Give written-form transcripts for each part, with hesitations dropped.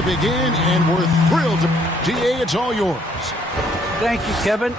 to begin, and we're thrilled to... GA, it's all yours. Thank you, Kevin.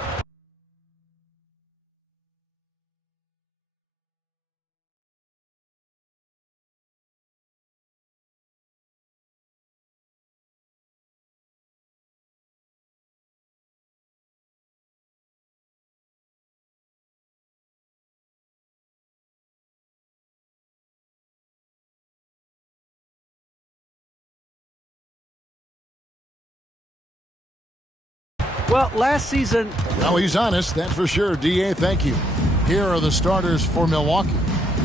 Well, last season... Well, he's honest, that's for sure. DA, thank you. Here are the starters for Milwaukee.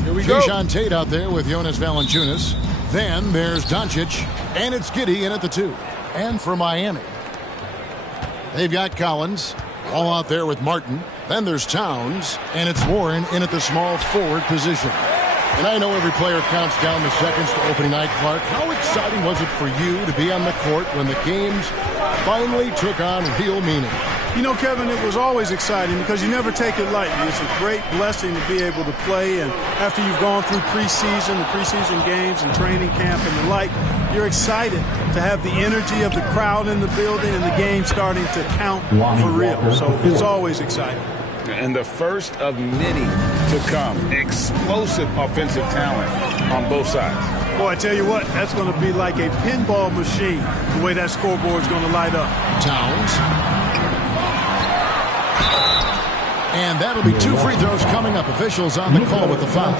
Here we go. Keyshawn Tate out there with Jonas Valanciunas. Then there's Doncic, and it's Giddey in at the 2. And for Miami, they've got Collins, all out there with Martin. Then there's Towns, and it's Warren in at the small forward position. And I know every player counts down the seconds to opening night, Clark. How exciting was it for you to be on the court when the games finally took on real meaning? You know, Kevin, it was always exciting because you never take it lightly. It's a great blessing to be able to play, and after you've gone through the preseason games and training camp and the like, you're excited to have the energy of the crowd in the building and the game starting to count for real. So it's always exciting. And the first of many to come. Explosive offensive talent on both sides. Boy, I tell you what, that's going to be like a pinball machine, the way that scoreboard's going to light up. Towns. And that'll be 2 free throws coming up. Officials on the call with the foul.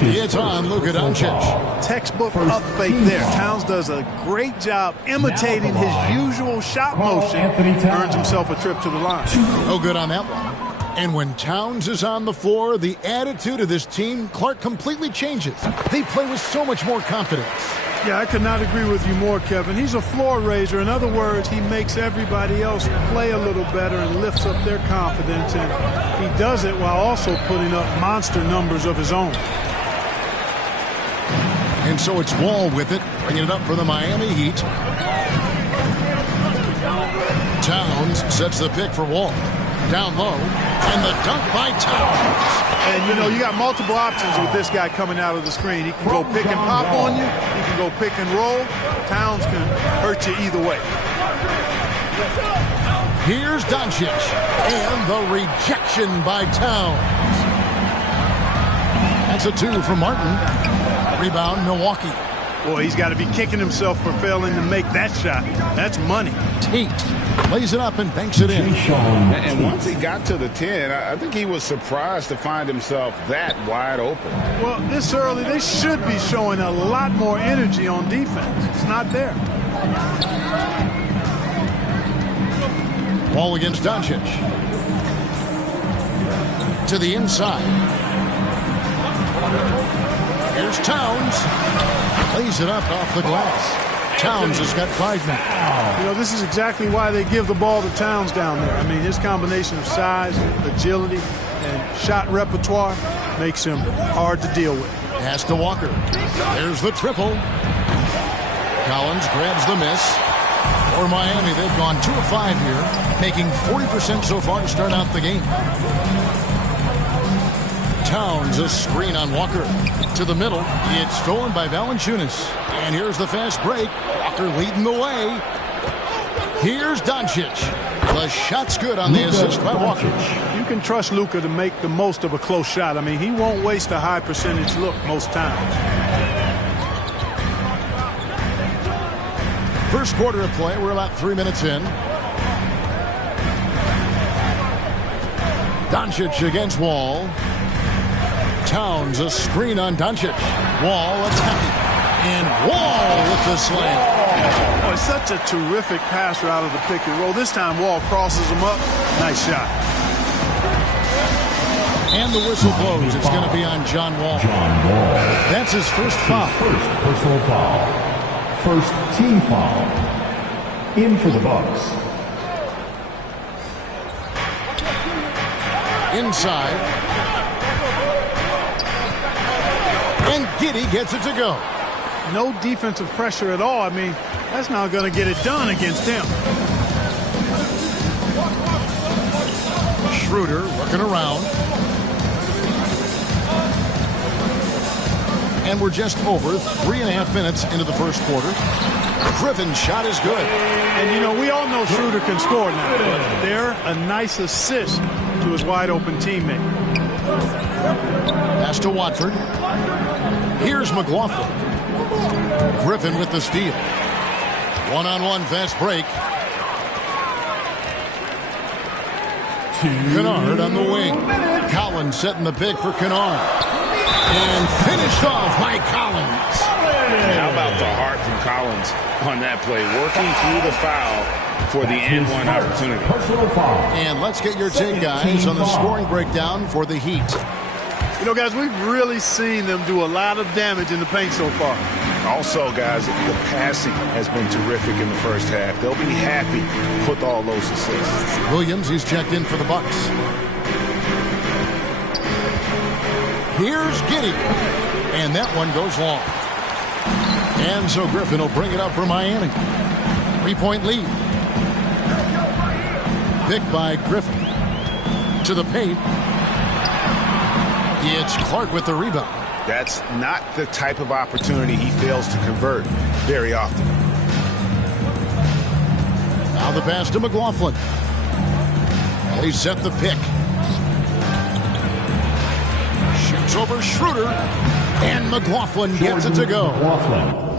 It's on Luka Doncic. Textbook up fake there. Towns does a great job imitating his usual shot motion. Earns himself a trip to the line. No good on that one. And when Towns is on the floor, the attitude of this team, Clark, completely changes. They play with so much more confidence. Yeah, I could not agree with you more, Kevin. He's a floor raiser. In other words, he makes everybody else play a little better and lifts up their confidence. And he does it while also putting up monster numbers of his own. And so it's Wall with it, bringing it up for the Miami Heat. Towns sets the pick for Wall. Down low, and the dunk by Towns. And, you know, you got multiple options with this guy coming out of the screen. He can go pick and pop on you. He can go pick and roll. Towns can hurt you either way. Here's Doncic, and the rejection by Towns. That's a 2 from Martin. Rebound, Milwaukee. Boy, he's got to be kicking himself for failing to make that shot. That's money. Tate lays it up and banks it in. And once he got to the 10, I think he was surprised to find himself that wide open. Well, this early, they should be showing a lot more energy on defense. It's not there. Ball against Doncic. To the inside. Here's Towns. Lays it up off the glass. Towns has got 5 now. You know, this is exactly why they give the ball to Towns down there. I mean, his combination of size, agility, and shot repertoire makes him hard to deal with. Pass to Walker. There's the triple. Collins grabs the miss. For Miami, they've gone 2 of 5 here, making 40% so far to start out the game. Towns, a screen on Walker. To the middle. It's stolen by Valanciunas. And here's the fast break. Walker leading the way. Here's Doncic. The shot's good on the assist by Walker. You can trust Luka to make the most of a close shot. I mean, he won't waste a high percentage look most times. First quarter of play. We're about 3 minutes in. Doncic against Wall. Towns, a screen on Doncic. Wall attacking. And Wall with the slam. Oh, it's such a terrific passer out of the pick and roll. This time Wall crosses him up. Nice shot. And the whistle blows. It's going to be on John Wall. That's his first foul. First personal foul. First team foul. In for the Bucks. Inside. And Giddey gets it to go. No defensive pressure at all. I mean, that's not going to get it done against him. Schroeder looking around. And we're just over 3.5 minutes into the first quarter. Griffin's shot is good. And, you know, we all know Schroeder can score now, but they're a nice assist to his wide-open teammate. Pass to Watford. Here's McLaughlin. Griffin with the steal. One-on-one fast break. Kennard on the wing. Collins setting the pick for Kennard. And finished off by Collins. How about the heart from Collins on that play? Working through the foul for the and one opportunity. And let's get your take, guys, on the scoring breakdown for the Heat. You know, guys, we've really seen them do a lot of damage in the paint so far. Also, guys, the passing has been terrific in the first half. They'll be happy with all those assists. Williams, he's checked in for the Bucks. Here's Giddey. And that one goes long. And so Griffin will bring it up for Miami. 3-point lead. Picked by Griffin. To the paint. It's Clark with the rebound. That's not the type of opportunity he fails to convert very often. Now the pass to McLaughlin. They set the pick. Shoots over Schroeder. And McLaughlin gets it to go. McLaughlin.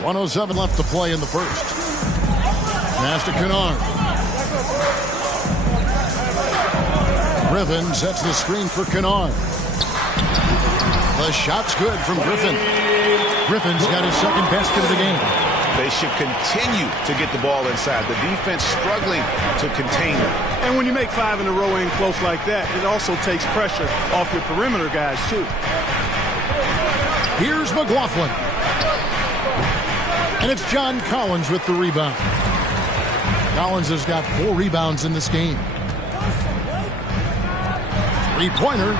.107 left to play in the first. Pass to Kennard. Griffin sets the screen for Kennard. The shot's good from Griffin. Griffin's got his second basket of the game. They should continue to get the ball inside. The defense struggling to contain them. And when you make 5 in a row in close like that, it also takes pressure off your perimeter guys, too. Here's McLaughlin. And it's John Collins with the rebound. Collins has got 4 rebounds in this game. Three-pointer.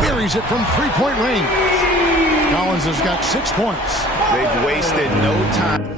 Buries it from three-point range. Collins has got 6 points. They've wasted no time.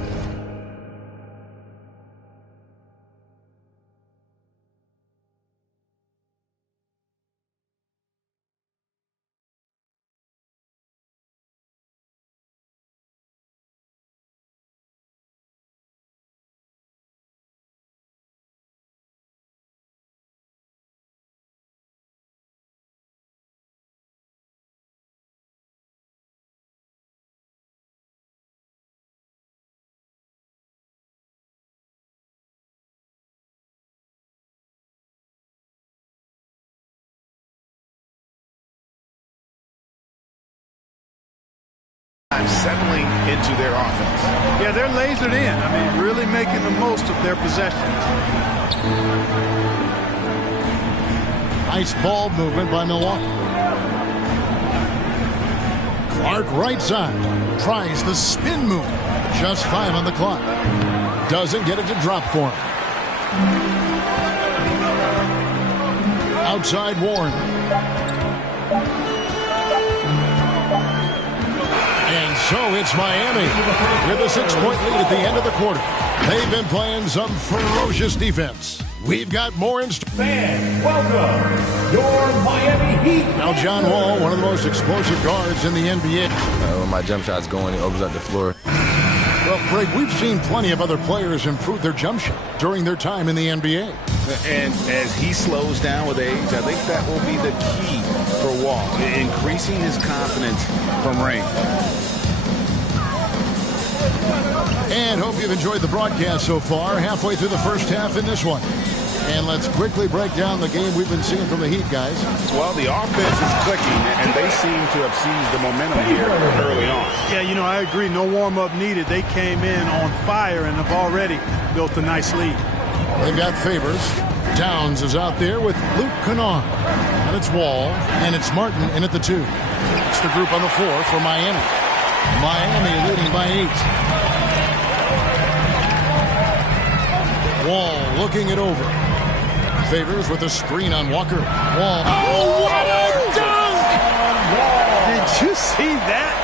Settling into their offense. Yeah, they're lasered in. I mean, really making the most of their possessions. Nice ball movement by Milwaukee. Clark right side. Tries the spin move. Just 5 on the clock. Doesn't get it to drop for him. Outside Warren. And so it's Miami with a 6-point lead at the end of the quarter. They've been playing some ferocious defense. We've got more in store. Fans, welcome your Miami Heat. Now John Wall, one of the most explosive guards in the NBA. When my jump shot's going, it opens up the floor. Well, Craig, we've seen plenty of other players improve their jump shot during their time in the NBA. And as he slows down with age, I think that will be the key for Wall, increasing his confidence from range. And hope you've enjoyed the broadcast so far. Halfway through the first half in this one. And let's quickly break down the game we've been seeing from the Heat, guys. Well, the offense is clicking, and they seem to have seized the momentum here early on. Yeah, you know, I agree. No warm-up needed. They came in on fire and have already built a nice lead. They've got Favors. Towns is out there with Luke Kennard. And it's Wall, and it's Martin in at the 2. It's the group on the 4 for Miami. Miami leading by 8. Wall looking it over. Favors with a screen on Walker. Wall. Oh, what a dunk! Did you see that?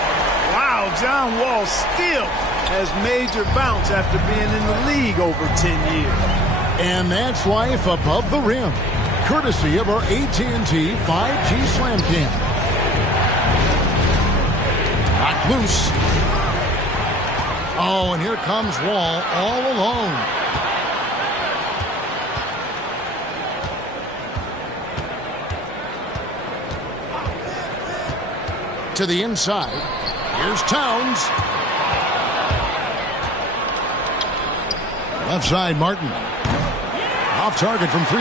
Wow, John Wall still has major bounce after being in the league over 10 years. And that's life above the rim, courtesy of our AT&T 5G Slam Cam. Knocked loose. Oh, and here comes Wall all alone. To the inside. Here's Towns. Left side, Martin. Off target from 3.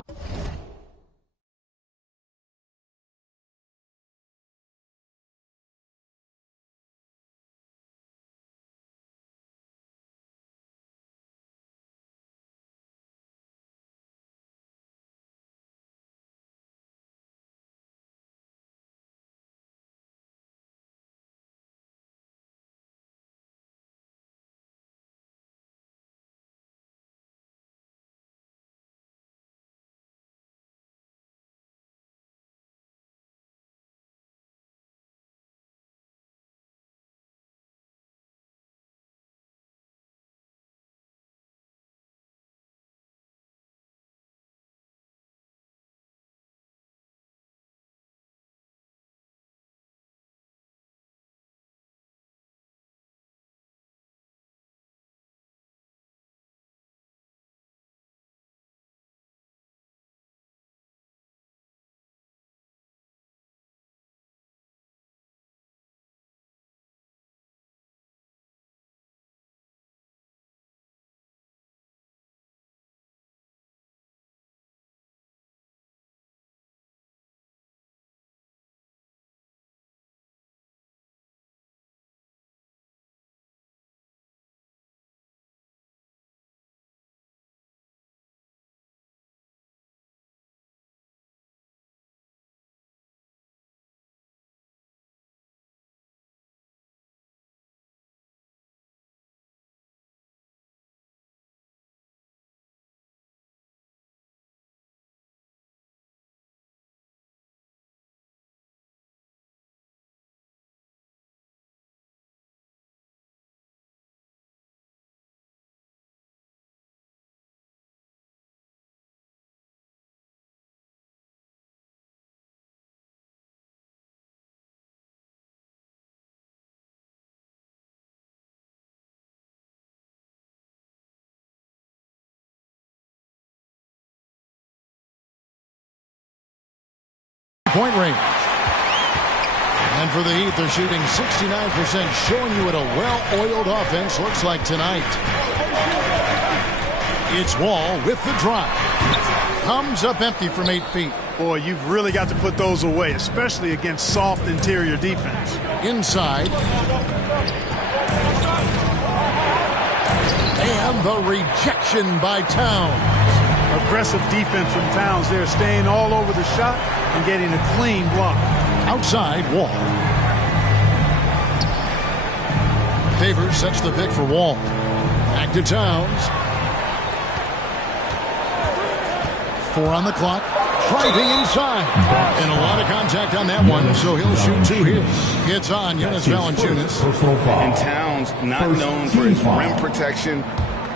Point range. And for the Heat, they're shooting 69%, showing you what a well-oiled offense looks like tonight. It's Wall with the drive. Comes up empty from 8 feet. Boy, you've really got to put those away, especially against soft interior defense. Inside. And the rejection by Towns. Aggressive defense from Towns there, staying all over the shot and getting a clean block. Outside, Wall. Favors sets the pick for Wall. Back to Towns. 4 on the clock. Driving inside. And a lot of contact on that one, so he'll shoot 2 here. It's on Jonas Valanciunas. And Towns, not known for his rim protection,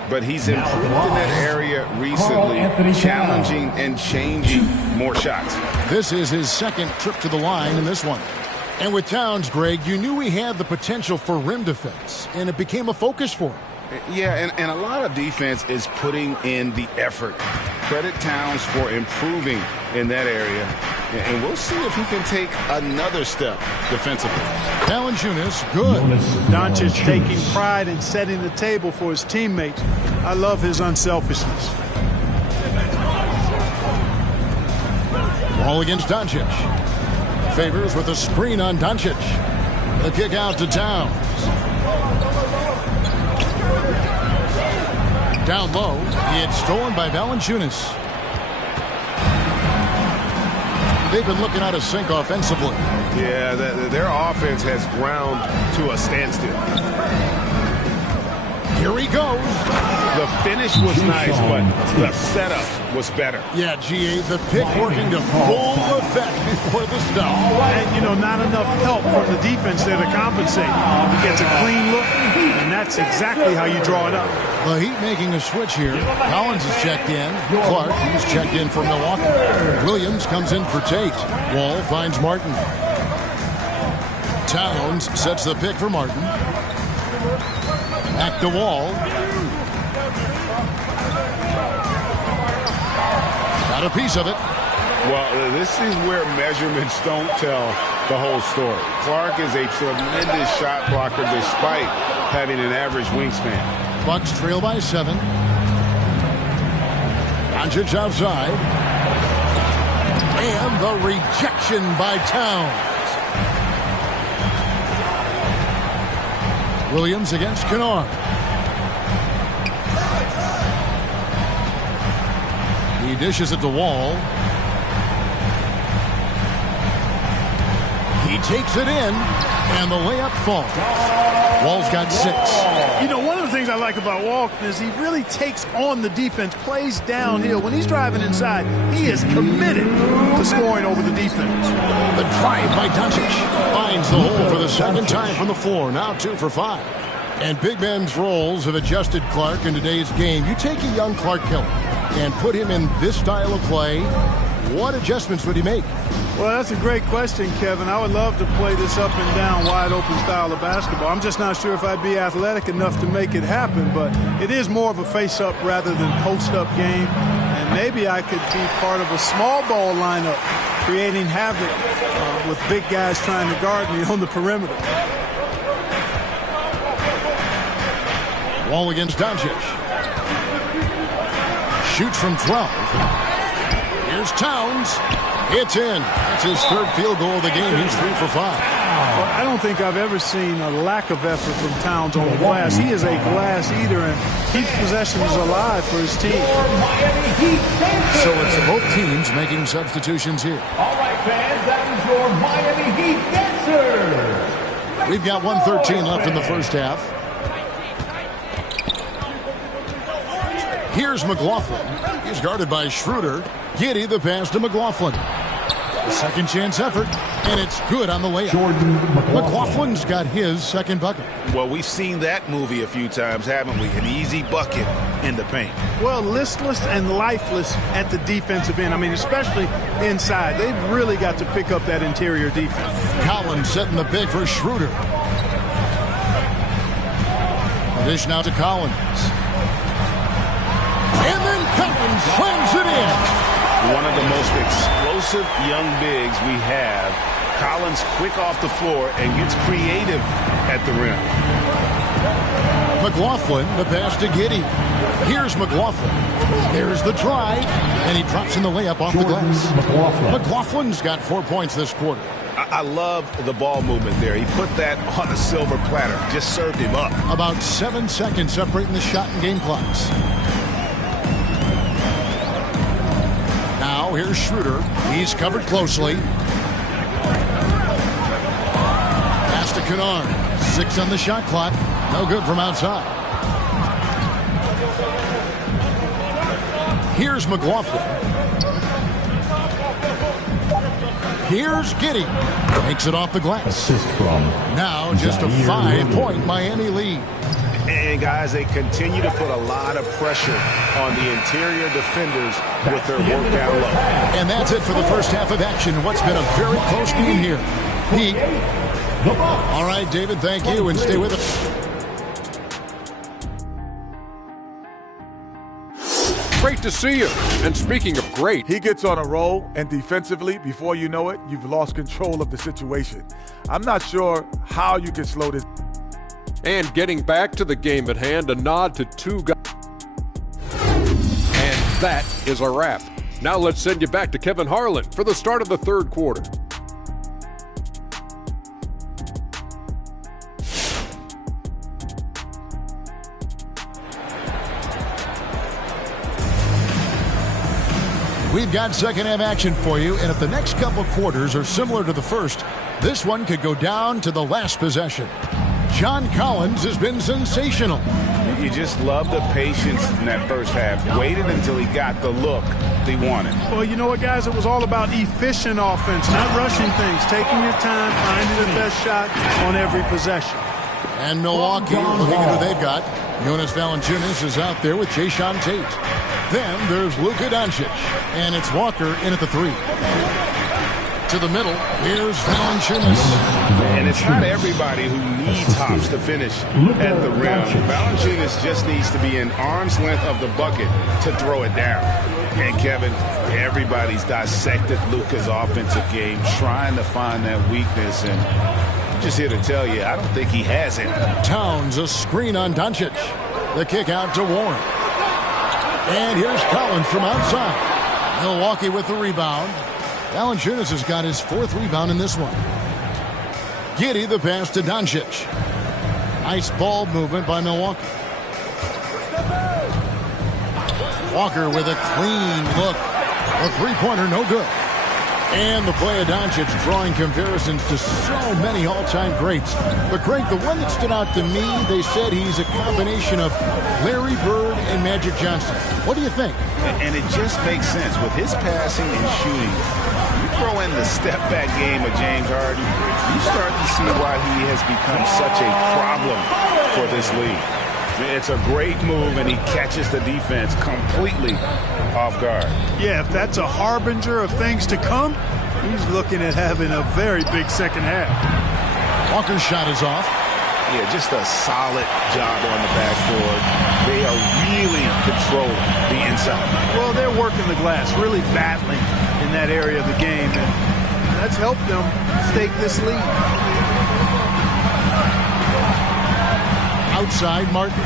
but he's improved in that area recently, challenging and changing more shots. This is his second trip to the line in this one. And with Towns, Greg, you knew he had the potential for rim defense, and it became a focus for him. Yeah, and a lot of defense is putting in the effort. Credit Towns for improving in that area, and we'll see if he can take another step defensively. Valanciunas, good. Doncic taking pride in setting the table for his teammates. I love his unselfishness. Ball against Doncic. Favors with a screen on Doncic. The kick out to Towns. Down low. It's stolen by Valanciunas. They've been looking out of sync offensively. Yeah, their offense has ground to a standstill. Here he goes. The finish was nice, but the setup was better. Yeah, GA, the pick working to full effect before the stop. And, you know, not enough help from the defense there to compensate. He gets a clean look, and that's exactly how you draw it up. The Heat making a switch here. Collins is checked in. Clark, he's checked in for Milwaukee. Williams comes in for Tate. Wall finds Martin. Towns sets the pick for Martin. Back to Wall. Got a piece of it. Well, this is where measurements don't tell the whole story. Clark is a tremendous shot blocker despite having an average wingspan. Bucks trail by 7. Doncic outside. And the rejection by Towns. Williams against Kennard. He dishes it to Wall. He takes it in, and the layup falls. Wall's got 6. You know, one of the things I like about Walton is he really takes on the defense, plays downhill. When he's driving inside, he is committed to scoring over the defense. The drive by Doncic finds the hole for the second time from the floor. Now 2 for 5. And big men's roles have adjusted Clark in today's game. You take a young Clark Killer and put him in this style of play, what adjustments would he make? Well, that's a great question, Kevin. I would love to play this up and down, wide open style of basketball. I'm just not sure if I'd be athletic enough to make it happen, but it is more of a face-up rather than post-up game. And maybe I could be part of a small ball lineup, creating havoc with big guys trying to guard me on the perimeter. Wall against Doncic. Shoots from 12. Here's Towns. It's in. That's his 3rd field goal of the game. He's 3 for 5. Well, I don't think I've ever seen a lack of effort from Towns on the glass. He is a glass eater and keeps possessions alive for his team. So it's both teams making substitutions here. All right, fans, that is your Miami Heat dancer. We've got 1:13 left in the first half. Here's McLaughlin. He's guarded by Schroeder. Giddey the pass to McLaughlin. A second chance effort, and it's good on the layup. Jordan McLaughlin's got his second bucket. Well, we've seen that movie a few times, haven't we? An easy bucket in the paint. Well, listless and lifeless at the defensive end. I mean, especially inside. They've really got to pick up that interior defense. Collins setting the pick for Schroeder. The dish now to Collins. And then Collins slams it in. One of the most explosive young bigs we have. Collins quick off the floor and gets creative at the rim. McLaughlin, the pass to Giddey. Here's McLaughlin. There's the drive, and he drops in the layup off the glass. McLaughlin's got 4 points this quarter. I love the ball movement there. He put that on a silver platter. Just served him up. About 7 seconds separating the shot and game clocks. Now here's Schroeder. He's covered closely. Pass to Kennard. 6 on the shot clock. No good from outside. Here's McLaughlin. Here's Giddey. Takes it off the glass. Assist from Now just a 5-point Miami lead. And guys, they continue to put a lot of pressure on the interior defenders with their work down low. And that's it for the first half of action. What's been a very close game here. Heat. All right, David, thank you, and stay with us. Great to see you. And speaking of great, He gets on a roll, and defensively, before you know it, you've lost control of the situation. I'm not sure how you can slow this. and getting back to the game at hand, a nod to 2 guys. And that is a wrap. Now let's send you back to Kevin Harlan for the start of the third quarter. We've got second half action for you, and if the next couple quarters are similar to the first, this one could go down to the last possession. John Collins has been sensational. You just love the patience in that first half. Waited until he got the look he wanted. Well, you know what, guys? It was all about efficient offense, not rushing things, taking your time, finding the best shot on every possession. And Milwaukee, looking at who they've got. Jonas Valanciunas is out there with Jayshawn Tate. Then there's Luka Doncic, and it's Walker in at the 3. To the middle, here's Valanciunas. And it's not everybody who needs hops to finish at the rim. Valanciunas just needs to be in arm's length of the bucket to throw it down. And Kevin, everybody's dissected Luka's offensive game, trying to find that weakness. And I'm just here to tell you, I don't think he has it. Towns, a screen on Doncic. The kick out to Warren. And here's Collins from outside. Milwaukee with the rebound. Valanciunas has got his 4th rebound in this one. Giddey the pass to Doncic. Nice ball movement by Milwaukee. Walker with a clean look. A three-pointer, no good. And the play of Doncic drawing comparisons to so many all-time greats. But Craig, the one that stood out to me, they said he's a combination of Larry Bird and Magic Johnson. What do you think? And it just makes sense. With his passing and shooting, you throw in the step-back game of James Harden, you start to see why he has become such a problem for this league. It's a great move, and he catches the defense completely off guard. Yeah, if that's a harbinger of things to come, he's looking at having a very big second half. Walker's shot is off. Yeah, just a solid job on the backboard. They are really controlling the inside. Well, they're working the glass, really battling in that area of the game, and that's helped them stake this lead. Outside, Martin.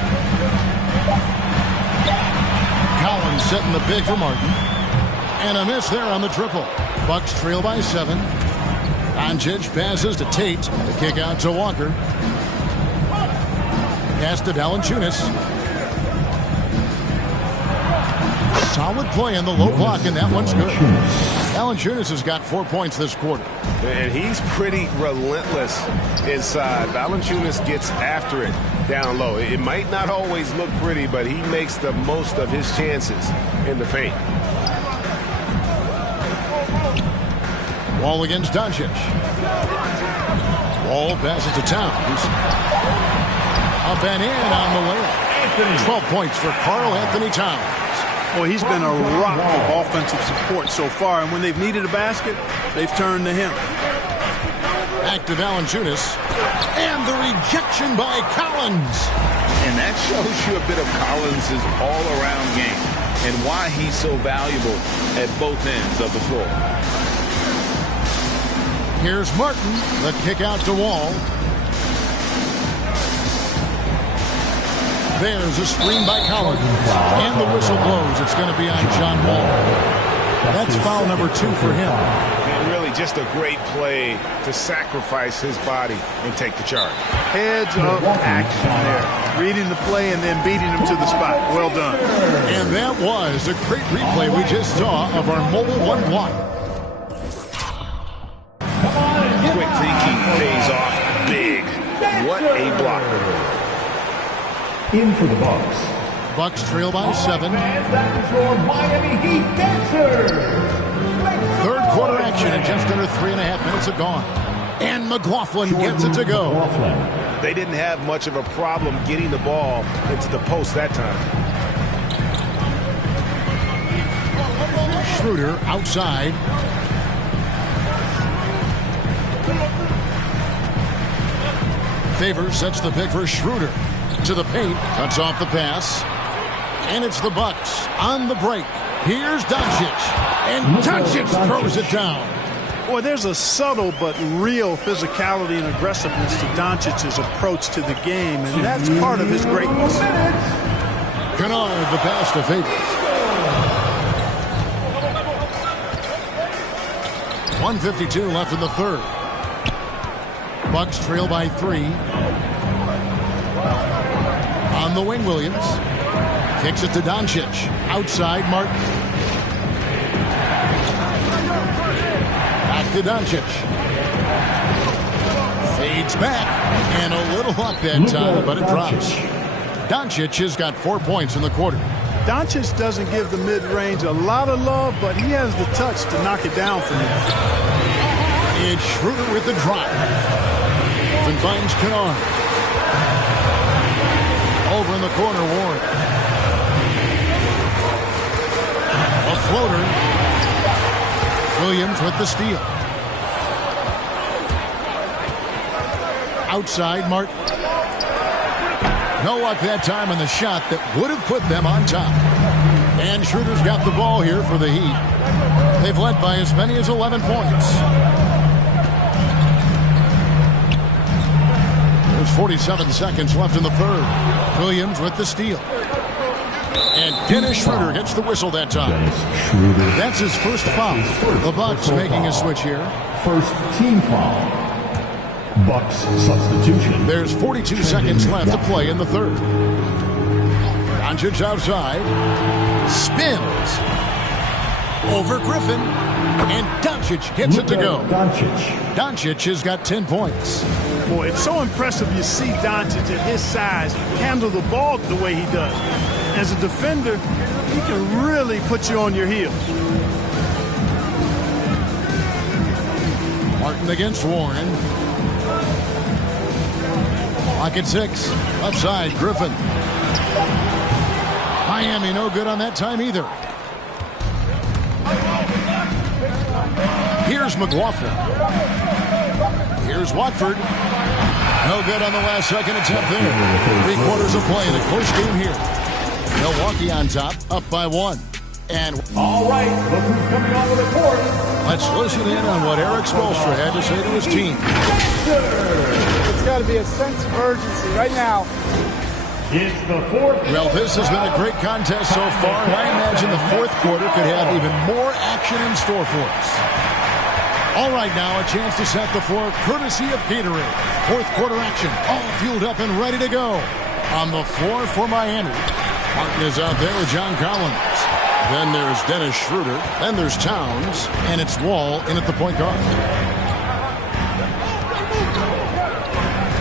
Collins setting the pick for Martin. And a miss there on the triple. Bucks trail by 7. Doncic passes to Tate. The kick out to Walker. Pass to Valanciunas. Solid play on the low block, and that one's good. Valanciunas has got 4 points this quarter. And he's pretty relentless inside. Valanciunas gets after it down low. It might not always look pretty, but he makes the most of his chances in the paint. Wall against Doncic. Wall passes to Towns. Up and in on the layup. 12 points for Karl Anthony Towns. Well, he's been a rock of offensive support so far, and when they've needed a basket, they've turned to him. Back to Valanciunas. And the rejection by Collins. And that shows you a bit of Collins' all-around game and why he's so valuable at both ends of the floor. Here's Martin. The kick out to Wall. There's a screen by Collins. And the whistle blows. It's going to be on John Wall. That's foul number 2 for him. And really just a great play to sacrifice his body and take the charge. Heads-up action there. Reading the play and then beating him to the spot. Well done. And that was a great replay we just saw of our mobile one block. Quick thinking pays off big. What a blocker. In for the Bucks. Bucks trail by 7. Miami Heat Dancers. Third quarter action and just under 3.5 minutes are gone. And McLaughlin gets it to go. They didn't have much of a problem getting the ball into the post that time. Schroeder outside. Favors sets the pick for Schroeder. To the paint, cuts off the pass. And it's the Bucks on the break. Here's Doncic. And Doncic throws it down. Boy, there's a subtle but real physicality and aggressiveness to Doncic's approach to the game, and that's part of his greatness. Kennard the pass to Favors. 1:52 left in the third. Bucks trail by 3. On the wing, Williams. Kicks it to Doncic. Outside, Martin. Back to Doncic. Fades back. And a little luck that time, but it drops. Doncic has got 4 points in the quarter. Doncic doesn't give the mid-range a lot of love, but he has the touch to knock it down for him. It's Schroeder with the drive. And finds Kennard. Over in the corner, Warren. A floater. Williams with the steal. Outside, Martin. No luck that time on the shot that would have put them on top. And Schroeder's got the ball here for the Heat. They've led by as many as 11 points. There's 47 seconds left in the third. Williams with the steal. And Dennis Schroeder gets the whistle that time. That's his first foul. The Bucks making a switch here. First team foul. Bucks substitution. There's 42 seconds left to play in the third. Doncic outside. Spins. Over Griffin. And Doncic gets it to go. Doncic has got 10 points. Boy, it's so impressive you see Doncic at his size handle the ball the way he does. As a defender, he can really put you on your heels. Martin against Warren. Clock at 6. Upside, Griffin. Miami no good on that time either. Here's McLaughlin. Here's Watford. No good on the last second attempt there. 3 quarters of play in a close game here. Milwaukee on top, up by 1. And all right, look who's coming onto the court. Let's listen in on what Eric Spoelstra had to say to his team. It's got to be a sense of urgency right now. It's the fourth. Well, this has been a great contest so far, and I imagine the fourth quarter could have even more action in store for us. All right, now a chance to set the floor courtesy of Gatorade. Fourth quarter action, all fueled up and ready to go. On the floor for Miami, Martin is out there with John Collins. Then there's Dennis Schroeder. Then there's Towns. And it's Wall in at the point guard.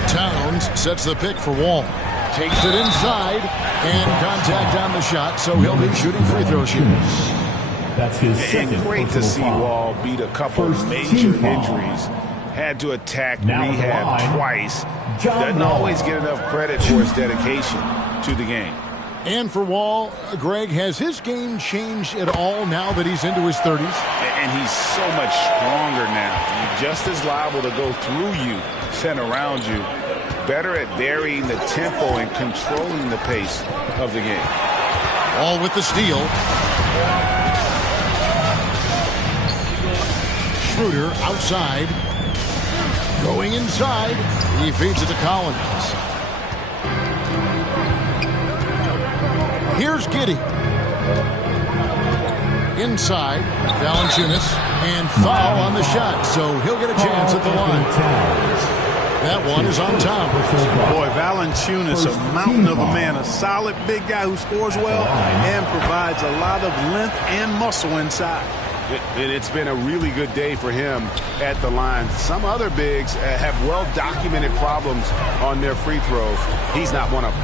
Towns sets the pick for Wall. Takes it inside. And contact on the shot, so he'll be shooting free throws here. That's his second. And great to see Wall beat a couple major injuries. Had to attack rehab twice. Doesn't always get enough credit for his dedication to the game. And for Wall, Greg, has his game changed at all now that he's into his 30s? And he's so much stronger now. You're just as liable to go through you than around you. Better at varying the tempo and controlling the pace of the game. Wall with the steal. Schroeder outside. Going inside. He feeds it to Collins. Here's Giddey. Inside, Valanciunas, and foul on the shot, so he'll get a chance at the line. That one is on Towns. Boy, Valanciunas, a mountain of a man, a solid big guy who scores well and provides a lot of length and muscle inside. It's been a really good day for him at the line. Some other bigs have well-documented problems on their free throws. He's not one of them.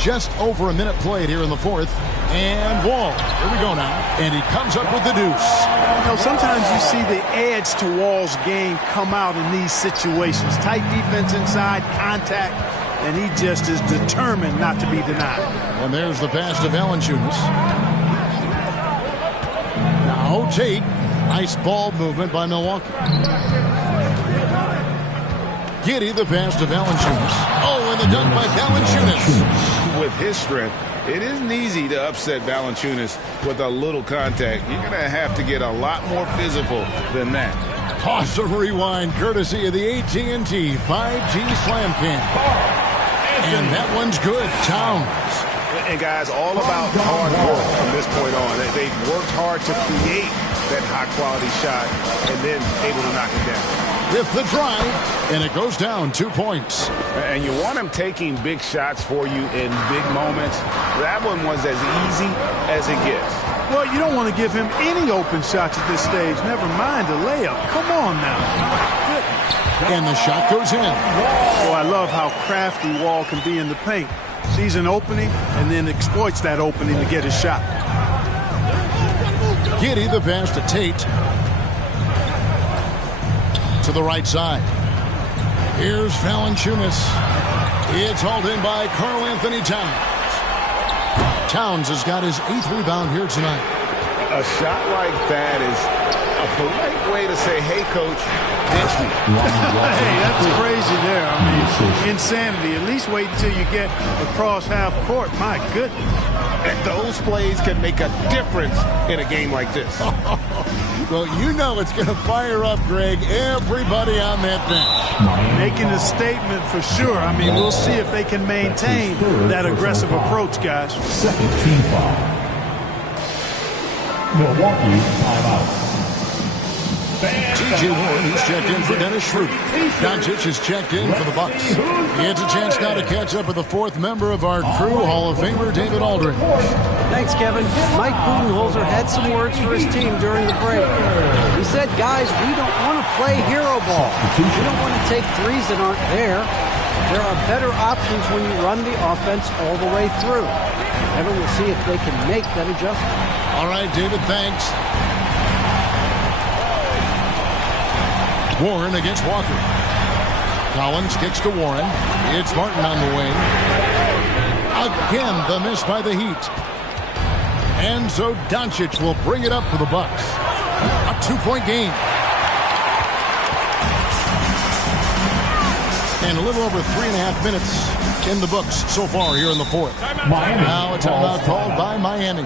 Just over a minute played here in the fourth. And Wall, here we go now. And he comes up with the deuce. You know, sometimes you see the edge to Wall's game come out in these situations. Tight defense inside, contact, and he just is determined not to be denied. And there's the pass to Valanciunas. Now Tate. Nice ball movement by Milwaukee. Giddey, the pass to Valanciunas. Oh, and the dunk by Valanciunas. With his strength, it isn't easy to upset Valanciunas with a little contact. You're going to have to get a lot more physical than that. Awesome rewind, courtesy of the AT&T 5G Slam Cam. And that one's good. Towns. And guys, all about hard work from this point on. they've worked hard to create that high-quality shot and then able to knock it down. With the drive, and it goes down 2 points. And you want him taking big shots for you in big moments. That one was as easy as it gets. Well, you don't want to give him any open shots at this stage. Never mind a layup. Come on now. And the shot goes in. Oh, I love how crafty Wall can be in the paint. Sees an opening and then exploits that opening to get his shot. Giddey the pass to Tate. To the right side. Here's Valanciunas. It's hauled in by Karl Anthony Towns. Towns has got his 8th rebound here tonight. A shot like that is a polite way to say, hey, coach, bench me. Hey, that's crazy there. I mean, insanity. At least wait until you get across half court. My goodness. And those plays can make a difference in a game like this. Well, you know it's going to fire up, Greg, everybody on that bench. Making a statement for sure. I mean, we'll see if they can maintain that aggressive approach, guys. Second team foul. Milwaukee timeout. T.J. Warren, he's checked in for Dennis Schroeder. Doncic is checked in for the Bucks. It's a chance now to catch up with the 4th member of our crew, Hall of Famer David Aldridge. Thanks, Kevin. Mike Budenholzer had some words for his team during the break. He said, guys, we don't want to play hero ball. We don't want to take threes that aren't there. There are better options when you run the offense all the way through. Kevin, we'll see if they can make that adjustment. All right, David, thanks. Warren against Walker. Collins kicks to Warren. It's Martin on the wing. Again, the miss by the Heat. And so Doncic will bring it up for the Bucks. A 2-point game. And a little over 3.5 minutes in the books so far here in the 4th. Now a timeout called by Miami.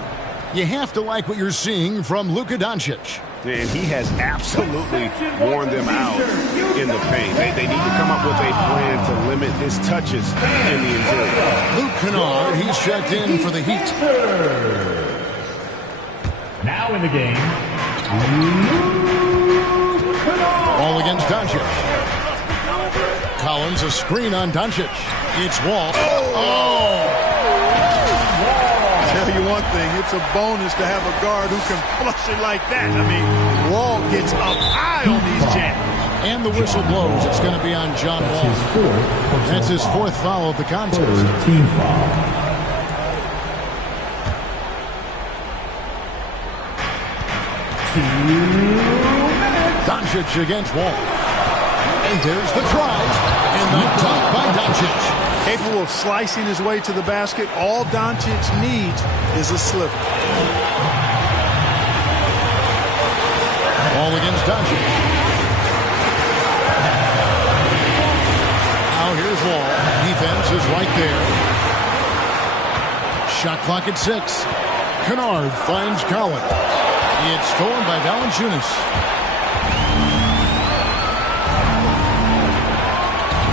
You have to like what you're seeing from Luka Doncic. And he has absolutely worn them out in the paint. They need to come up with a plan to limit his touches in the interior. Luke Kennard, he's checked in for the Heat. Now in the game, Ball against Doncic. Collins, a screen on Doncic. It's Wall. Tell you one thing, it's a bonus to have a guard who can flush it like that. I mean, Wall gets up high on these jams. And the whistle blows. It's going to be on John Wall. That's his 4th foul of the contest. team foul. Doncic against Wall. And there's the drive. And the dunk by Doncic. Capable of slicing his way to the basket. All Doncic needs is a slip. Ball against Doncic. Now here's Wall. Defense is right there. Shot clock at 6. Kennard finds Collins. It's stolen by Valanciunas.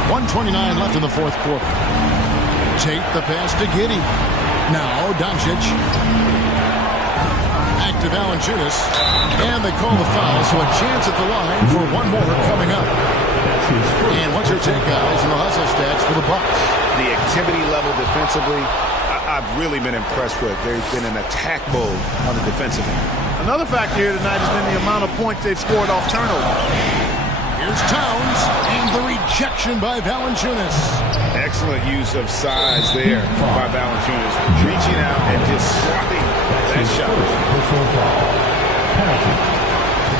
1:29 left in the 4th quarter. Tate the pass to Giddey. Now Doncic. Back to Valanciunas. And they call the foul, so a chance at the line for one more coming up. And what's your take, guys, in the hustle stats for the Bucks? The activity level defensively, I've really been impressed with. They've been in attack mode on the defensive end. Another factor here tonight has been the amount of points they've scored off turnover. Here's Towns, and the rejection by Valanciunas. Excellent use of size there by Valanciunas. Reaching out and just swatting that shot.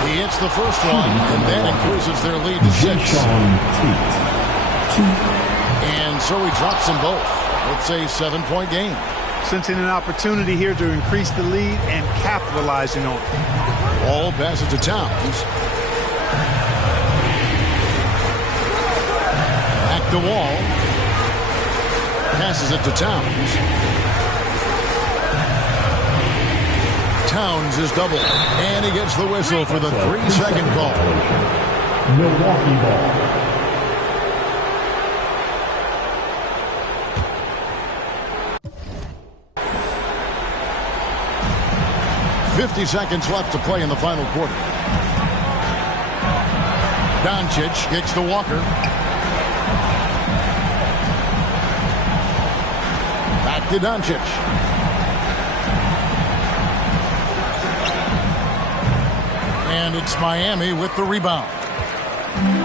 He hits the first one, and that increases their lead to 6. And so he drops them both. It's a 7-point game. Sensing an opportunity here to increase the lead and capitalizing on it. Ball passes to Towns. Back to Wall. Passes it to Towns. Towns is doubled. And he gets the whistle for the 3-second call. Milwaukee ball. 50 seconds left to play in the final quarter. Doncic kicks to Walker. Back to Doncic. And it's Miami with the rebound.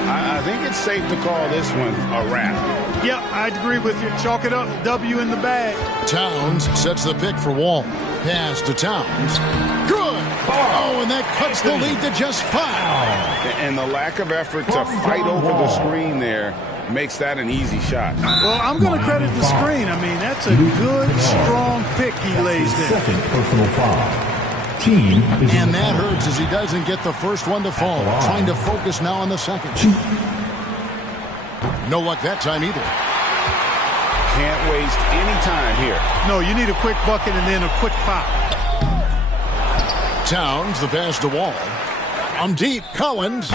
I think it's safe to call this one a wrap. Yep, I'd agree with you. Chalk it up. W in the bag. Towns sets the pick for Wall. Pass to Towns. Good. Oh, and that cuts the lead to just 5. And the lack of effort to fight over the screen there makes that an easy shot. Well, I'm going to credit the screen. I mean, that's a good, strong pick he lays there. Second personal foul. Team is and that hurts as he doesn't get the first one to fall. Trying to focus now on the second. No luck that time either. Can't waste any time here. No, you need a quick bucket and then a quick foul. Towns, the pass to Wall. I'm deep. Collins.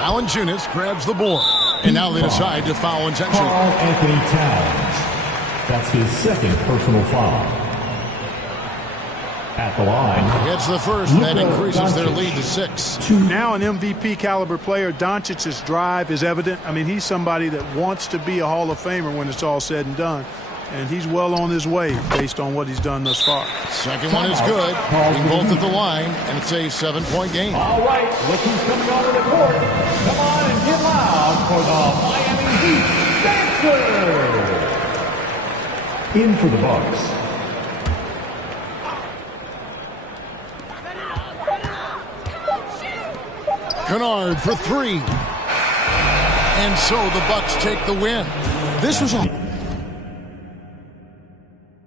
Valanciunas grabs the board. And now they decide to foul intentionally. Karl Anthony Towns. That's his second personal foul. At the line. Gets the first. That increases their lead to 6. Now an MVP caliber player. Doncic's drive is evident. I mean, he's somebody that wants to be a Hall of Famer when it's all said and done. And he's well on his way based on what he's done thus far. Second one is good. Being both at the line, and it's a 7-point game. All right, look who's coming onto the court. Come on and get loud for the Miami Heat Dancer. In for the Bucks. Kennard for 3. And so the Bucks take the win. This was a